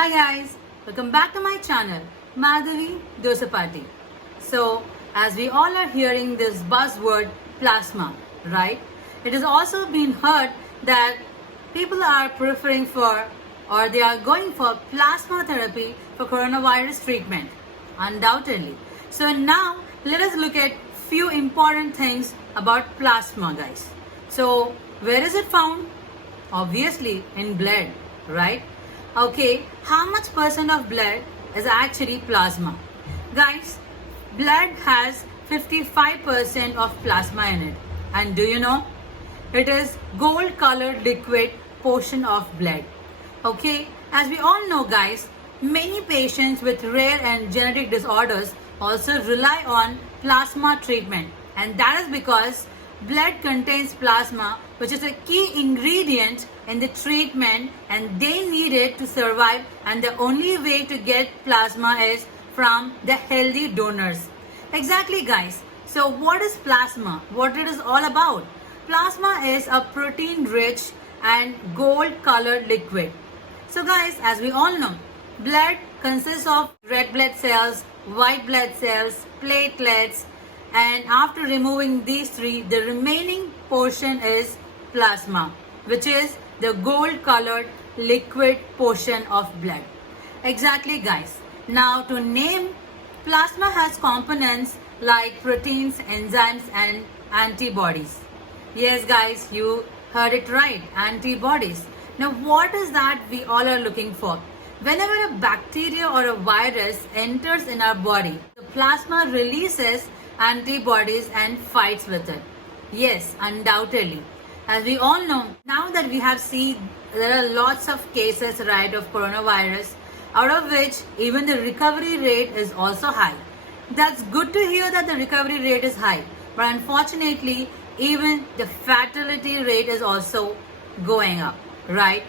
Hi guys, welcome back to my channel, Madhavi Dosapati. So, as we all are hearing this buzzword plasma, right? It has also been heard that people are preferring for or they are going for plasma therapy for coronavirus treatment, undoubtedly. So now let us look at few important things about plasma, guys. So, where is it found? Obviously in blood, right? Okay, how much percent of blood is actually plasma? Guys, blood has 55% of plasma in it. And do you know? It is gold colored liquid portion of blood. Okay, as we all know, guys, many patients with rare and genetic disorders also rely on plasma treatment, and that is because blood contains plasma, which is a key ingredient in the treatment, and they need it to survive, and the only way to get plasma is from the healthy donors. Exactly, guys. So what is plasma? What it is all about? Plasma is a protein rich and gold colored liquid. So guys, as we all know, blood consists of red blood cells, white blood cells, platelets, and after removing these three, the remaining portion is plasma, which is the gold colored liquid portion of blood. Exactly, guys. Now to name, plasma has components like proteins, enzymes, and antibodies. Yes, guys, you heard it right, antibodies. Now what is that we all are looking for? Whenever a bacteria or a virus enters in our body, the plasma releases antibodies and fights with it. Yes, undoubtedly. As we all know, now that we have seen there are lots of cases, right, of coronavirus, out of which even the recovery rate is also high. That's good to hear that the recovery rate is high, but unfortunately, even the fatality rate is also going up, right?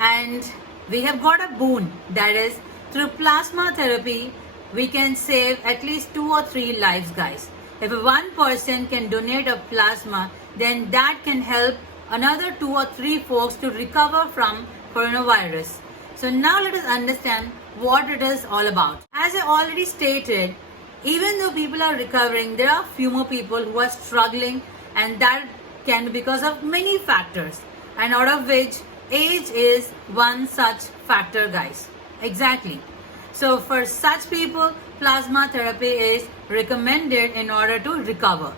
And we have got a boon, that is, through plasma therapy, we can save at least 2 or 3 lives, guys. If one person can donate a plasma, then that can help another 2 or 3 folks to recover from coronavirus. So now let us understand what it is all about. As I already stated, even though people are recovering, there are few more people who are struggling, and that can be because of many factors, and out of which age is one such factor, guys. Exactly. So for such people, plasma therapy is recommended in order to recover.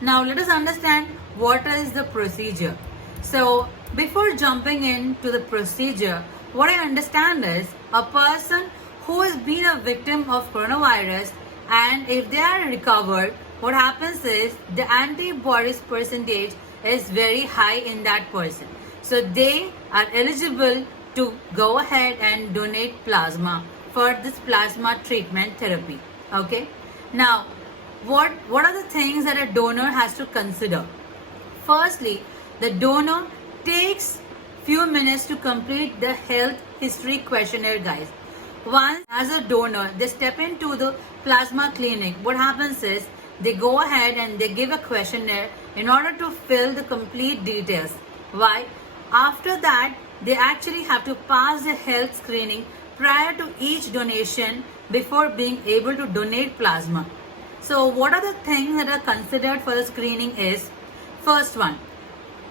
Now let us understand what is the procedure. So before jumping into the procedure, what I understand is a person who has been a victim of coronavirus, and if they are recovered, what happens is the antibodies percentage is very high in that person. So they are eligible to go ahead and donate plasma for this plasma treatment therapy. Okay. Now, what are the things that a donor has to consider? Firstly, the donor takes few minutes to complete the health history questionnaire, guys. Once as a donor, they step into the plasma clinic. What happens is they go ahead and they give a questionnaire in order to fill the complete details. Why? After that, they actually have to pass the health screening prior to each donation before being able to donate plasma. So what are the things that are considered for the screening is, first one,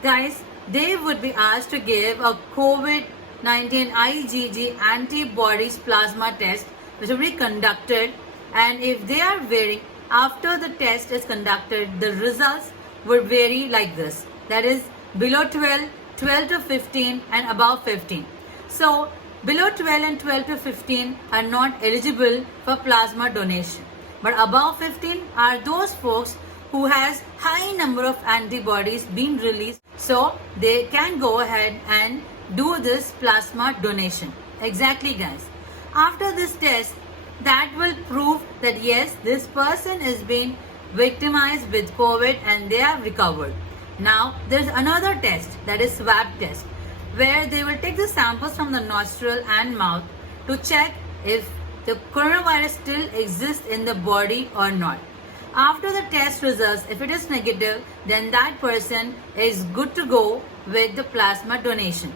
guys, they would be asked to give a COVID-19 IgG antibodies plasma test, which will be conducted, and if they are varying after the test is conducted, the results would vary like this, that is below 12, 12 to 15, and above 15. So below 12 and 12 to 15 are not eligible for plasma donation, but above 15 are those folks who has high number of antibodies being released, so they can go ahead and do this plasma donation. Exactly, guys. After this test, that will prove that yes, this person is being victimized with COVID and they have recovered. Now there's another test, that is swab test, where they will take the samples from the nostril and mouth to check if the coronavirus still exists in the body or not. After the test results, if it is negative, then that person is good to go with the plasma donation.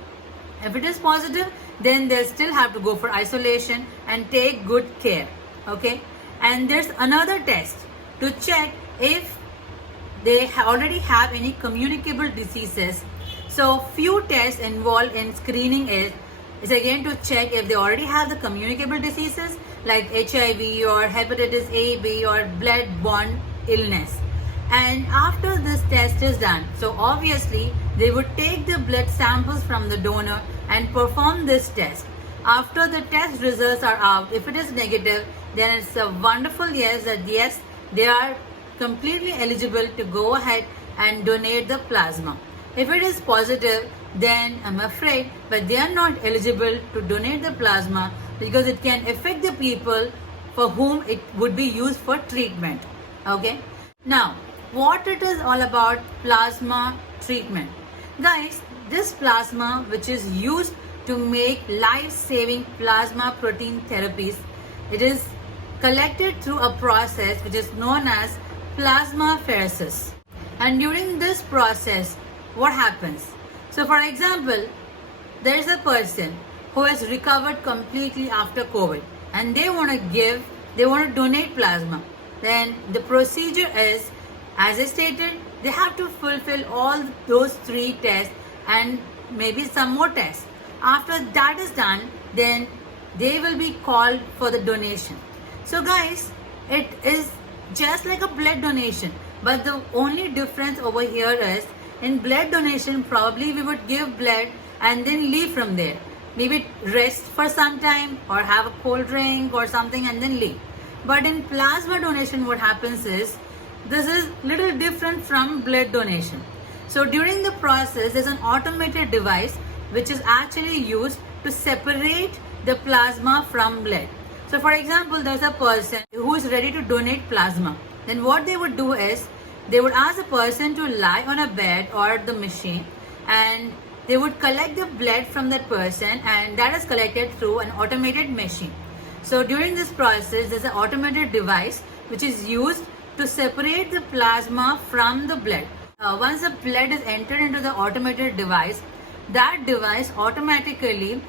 If it is positive, then they still have to go for isolation and take good care. Okay, and there's another test to check if they already have any communicable diseases. So few tests involved in screening is again to check if they already have the communicable diseases like HIV or hepatitis A, B or blood-borne illness. And after this test is done, so obviously they would take the blood samples from the donor and perform this test. After the test results are out, if it is negative, then it's a wonderful yes that yes, they are completely eligible to go ahead and donate the plasma. If it is positive, then I'm afraid, but they are not eligible to donate the plasma because it can affect the people for whom it would be used for treatment. Okay. Now, what it is all about plasma treatment. Guys, this plasma which is used to make life-saving plasma protein therapies, it is collected through a process which is known as plasmapheresis. And during this process, what happens? So for example, there is a person who has recovered completely after COVID and they want to donate plasma. Then the procedure is, as I stated, they have to fulfill all those 3 tests and maybe some more tests. After that is done, then they will be called for the donation. So guys, it is just like a blood donation, but the only difference over here is in blood donation, probably we would give blood and then leave from there. Maybe rest for some time or have a cold drink or something and then leave. But in plasma donation, what happens is, this is little different from blood donation. So during the process, there's an automated device which is actually used to separate the plasma from blood. So for example, there's a person who is ready to donate plasma. Then what they would do is, they would ask the person to lie on a bed or the machine and they would collect the blood from that person and that is collected through an automated machine. So during this process, there's an automated device which is used to separate the plasma from the blood. Once the blood is entered into the automated device, that device automatically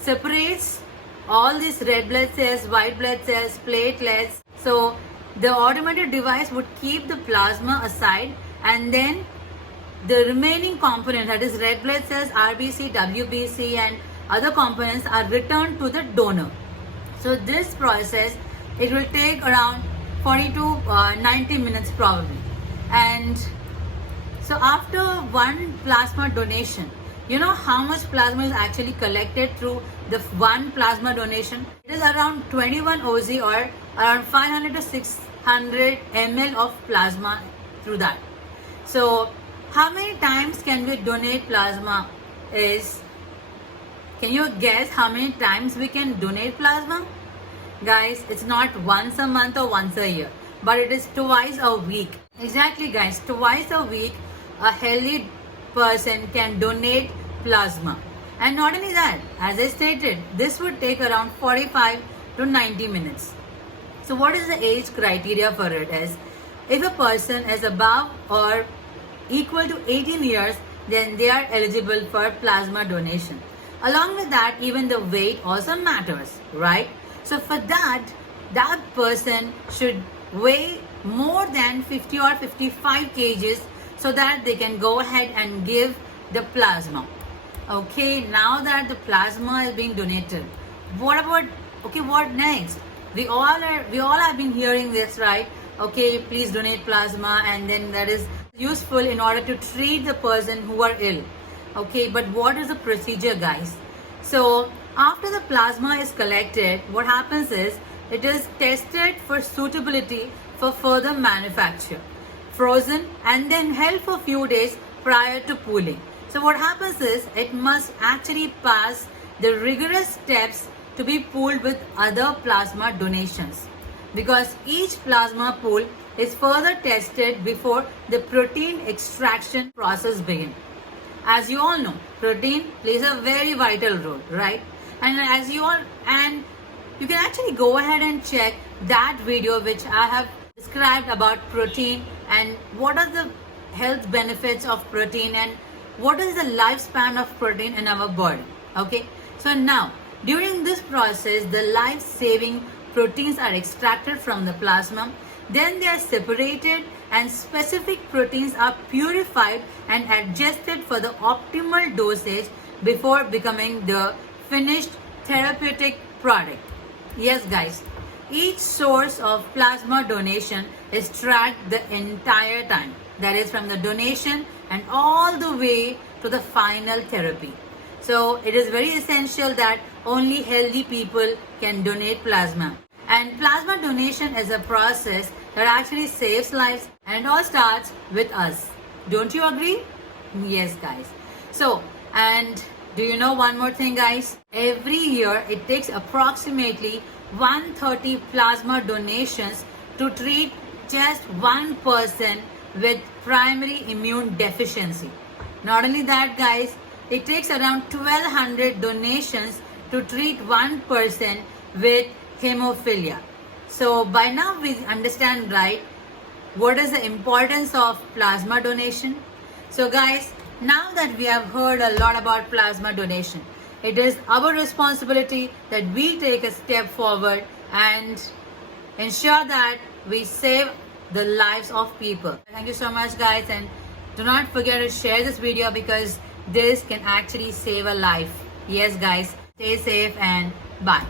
separates all these red blood cells, white blood cells, platelets. So the automated device would keep the plasma aside and then the remaining component, that is red blood cells, RBC, WBC and other components are returned to the donor. So this process, it will take around 40 to 90 minutes probably. And so after one plasma donation, you know how much plasma is actually collected through the one plasma donation? It is around 21 OZ or around 500 to 600 ml of plasma through that. So how many times can we donate plasma is, can you guess how many times we can donate plasma? Guys, it's not once a month or once a year, but it is twice a week. Exactly guys, twice a week a healthy person can donate plasma. And not only that, as I stated, this would take around 45 to 90 minutes. So what is the age criteria for it is, if a person is above or equal to 18 years, then they are eligible for plasma donation. Along with that, even the weight also matters, right? So for that person should weigh more than 50 or 55 kgs so that they can go ahead and give the plasma. Okay, now that the plasma is being donated, what about, okay, what next? We all have been hearing this, right? Okay, please donate plasma, and then that is useful in order to treat the person who are ill. Okay, but what is the procedure, guys? So after the plasma is collected, what happens is, it is tested for suitability for further manufacture, frozen and then held for few days prior to pooling. So what happens is, it must actually pass the rigorous steps to be pooled with other plasma donations, because each plasma pool is further tested before the protein extraction process begins. As you all know, protein plays a very vital role, right? And you can actually go ahead and check that video which I have described about protein and what are the health benefits of protein and what is the lifespan of protein in our body. Okay, So now, during this process, the life-saving proteins are extracted from the plasma. Then they are separated and specific proteins are purified and adjusted for the optimal dosage before becoming the finished therapeutic product. Yes guys, each source of plasma donation is tracked the entire time. That is from the donation and all the way to the final therapy. So it is very essential that only healthy people can donate plasma. And plasma donation is a process that actually saves lives, and it all starts with us. Don't you agree? Yes guys. So, and do you know one more thing guys? Every year it takes approximately 130 plasma donations to treat just one person with primary immune deficiency. Not only that guys, it takes around 1200 donations to treat one person with hemophilia. So by now we understand, right, what is the importance of plasma donation. So guys, now that we have heard a lot about plasma donation, it is our responsibility that we take a step forward and ensure that we save the lives of people. Thank you so much guys, and do not forget to share this video because this can actually save a life. Yes guys, stay safe and bye.